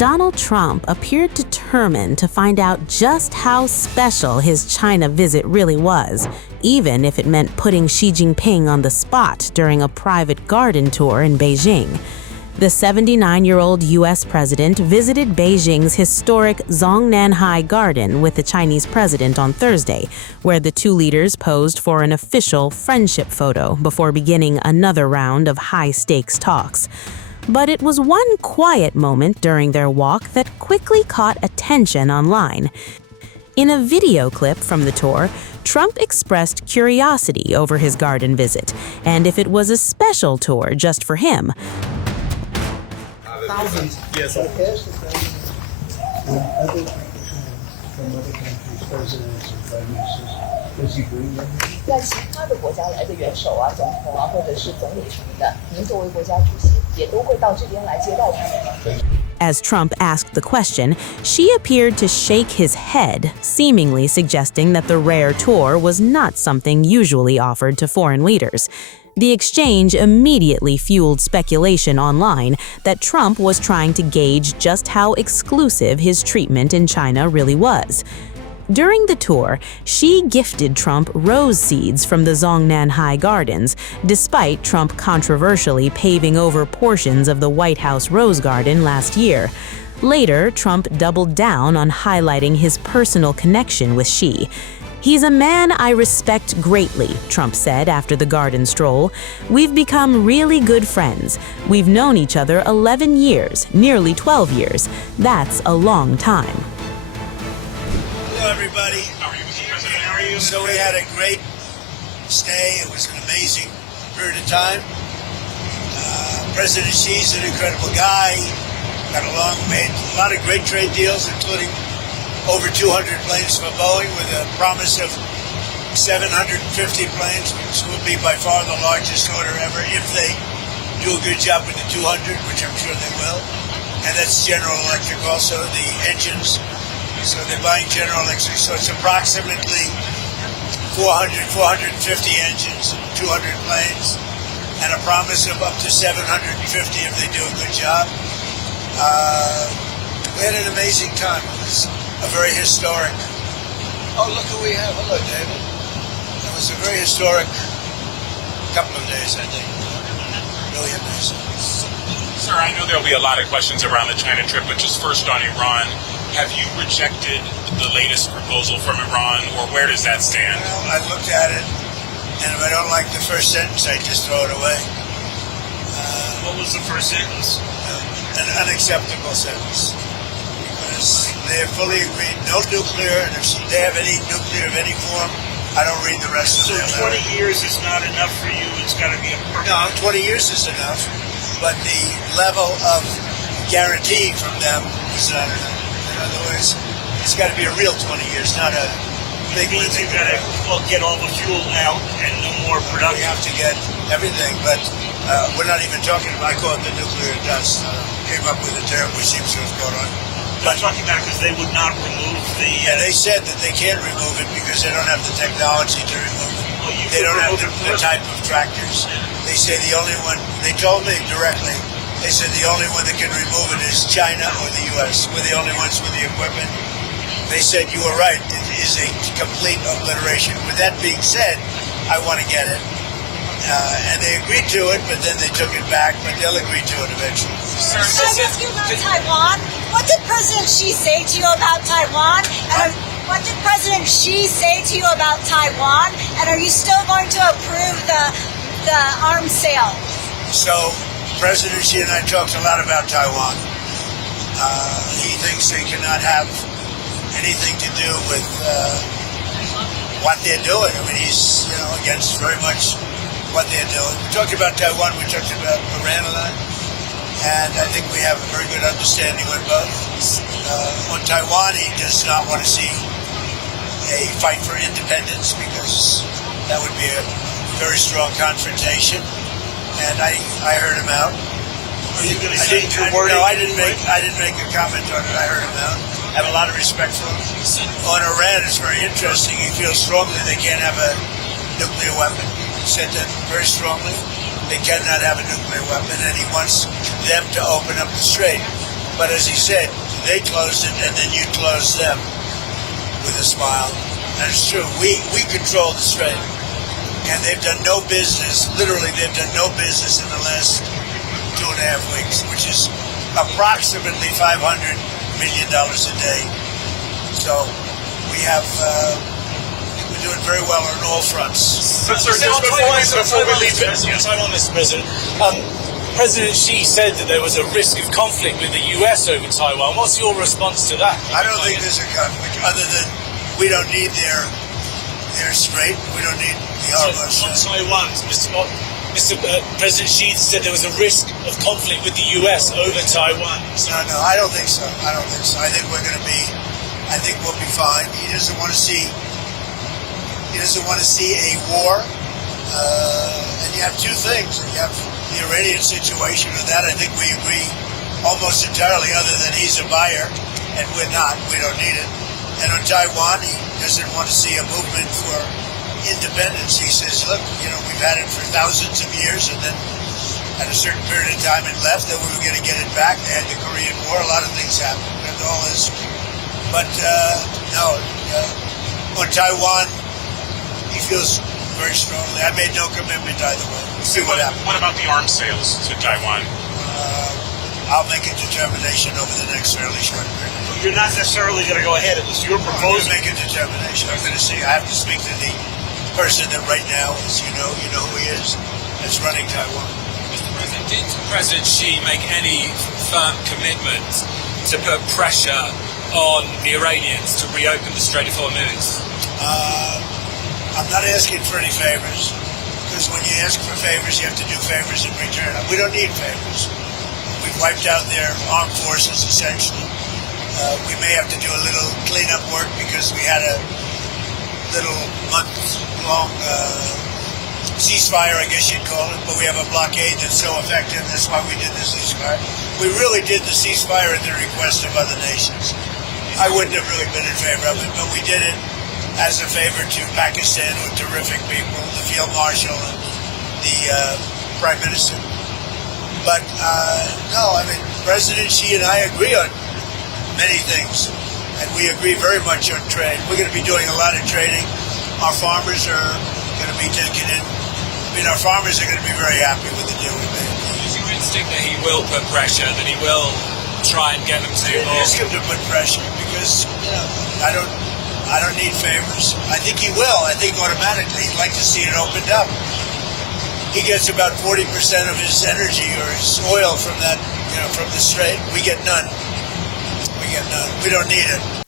Donald Trump appeared determined to find out just how special his China visit really was, even if it meant putting Xi Jinping on the spot during a private garden tour in Beijing. The 79-year-old U.S. president visited Beijing's historic Zongnanhai Garden with the Chinese president on Thursday, where the two leaders posed for an official friendship photo before beginning another round of high-stakes talks. But it was one quiet moment during their walk that quickly caught attention online. In a video clip from the tour, Trump expressed curiosity over his garden visit and if it was a special tour just for him. Thousands, yes. From other countries, presidents and prime ministers. Does he bring them? 在其他的国家来的元首啊、总统啊，或者是总理什么的，您作为国家主席，也都会到这边来接待他们吗？ As Trump asked the question, Xi appeared to shake his head, seemingly suggesting that the rare tour was not something usually offered to foreign leaders. The exchange immediately fueled speculation online that Trump was trying to gauge just how exclusive his treatment in China really was. During the tour, Xi gifted Trump rose seeds from the Zongnanhai Gardens, despite Trump controversially paving over portions of the White House Rose Garden last year. Later, Trump doubled down on highlighting his personal connection with Xi. "He's a man I respect greatly," Trump said after the garden stroll. "We've become really good friends. We've known each other 11 years, nearly 12 years. That's a long time." Hello, everybody. How are you? So we had a great stay. It was an amazing period of time. President Xi's an incredible guy. Got along, made a lot of great trade deals, including over 200 planes for Boeing with a promise of 750 planes, which will be by far the largest order ever if they do a good job with the 200, which I'm sure they will. And that's General Electric also, the engines. So they're buying General Electric. So it's approximately 450 engines, 200 planes, and a promise of up to 750 if they do a good job. We had an amazing time. It was a very historic. Oh, look who we have. Hello, David. It was a very historic couple of days, I think. Really amazing. Sir, I know there'll be a lot of questions around the China trip, but just first on Iran. Have you rejected the latest proposal from Iran, or where does that stand? Well, I looked at it, and if I don't like the first sentence, I just throw it away. What was the first sentence? An unacceptable sentence. Because they have fully agreed, no nuclear, and if they have any nuclear of any form, I don't read the rest of it. So 20 years is not enough for you? It's got to be a perfect... No, 20 years is enough, but the level of guarantee from them is not enough. In other words, it's got to be a real 20 years, not a big one. You've got to get all the fuel out and no more production. We have to get everything, but we're not even talking about, I call it the nuclear dust. Came up with a term which seems to have gone on. But I'm talking about because they would not remove the... Yeah, they said that they can't remove it because they don't have the technology to remove it. Well, they don't have the type of tractors. They say the only one, they told me directly, they said the only one that can remove it is China or the U.S. We're the only ones with the equipment. They said you were right. It is a complete obliteration. With that being said, I want to get it. And they agreed to it, but then they took it back, but they'll agree to it eventually. Can I ask you about Taiwan? What did President Xi say to you about Taiwan? And what did President Xi say to you about Taiwan? And are you still going to approve the arms sale? So, President Xi and I talked a lot about Taiwan. He thinks they cannot have anything to do with what they're doing. I mean, he's against very much what they're doing. We talked about Taiwan. We talked about Iran a lot, and I think we have a very good understanding on both. On Taiwan, he does not want to see a fight for independence because that would be a very strong confrontation. And I heard him out. Are you going to say your word? No, I didn't make a comment on it. I heard him out. I have a lot of respect for him. On Iran, it's very interesting. He feels strongly they can't have a nuclear weapon. He said that very strongly. They cannot have a nuclear weapon, and he wants them to open up the strait. But as he said, they closed it and then you closed them with a smile. And it's true. We control the strait. And they've done no business, literally they've done no business in the last 2.5 weeks, which is approximately $500 million a day. So we have, we're doing very well on all fronts. Before we leave Taiwan, Mr. President, President Xi said that there was a risk of conflict with the US over Taiwan. What's your response to that? I don't think there's a conflict, other than we don't need their strait. We don't need the Hormuz. On Taiwan, Mr. President Xi said there was a risk of conflict with the US over Taiwan. No, I don't think so. I think we'll be fine. He doesn't want to see a war. And you have two things. You have the Iranian situation. With that, I think we agree almost entirely, other than he's a buyer and we're not. We don't need it. And on Taiwan, he doesn't want to see a movement for independence. He says, look, we've had it for thousands of years, and then at a certain period of time it left, that we were going to get it back. They had the Korean War. A lot of things happened. That's all this. But on Taiwan, he feels very strongly. I made no commitment either way. We'll see what happens. What about the arms sales to Taiwan? I'll make a determination over the next fairly short period. You're not necessarily going to go ahead. It's your proposal. I'll make a determination. I'm going to see. I have to speak to the person that right now is, you know who he is, that's running Taiwan. Mr. President, did President Xi make any firm commitment to put pressure on the Iranians to reopen the Strait of Hormuz? I'm not asking for any favors, because when you ask for favors, you have to do favors in return. We don't need favors. We've wiped out their armed forces, essentially. We may have to do a little cleanup work because we had a little month-long ceasefire, I guess you'd call it, but we have a blockade that's so effective. That's why we did the ceasefire. We really did the ceasefire at the request of other nations. I wouldn't have really been in favor of it, but we did it as a favor to Pakistan, with terrific people, the Field Marshal and the Prime Minister. But no, President Xi and I agree on many things, and we agree very much on trade. We're going to be doing a lot of trading. Our farmers are going to be taking in. Our farmers are going to be very happy with the deal we made. Is your instinct that he will put pressure, that he will try and get them to ask him to put pressure, because I don't need favors. I think he will. I think automatically he'd like to see it opened up. He gets about 40% of his energy or his oil from that, from the strait. We get none. We don't need it.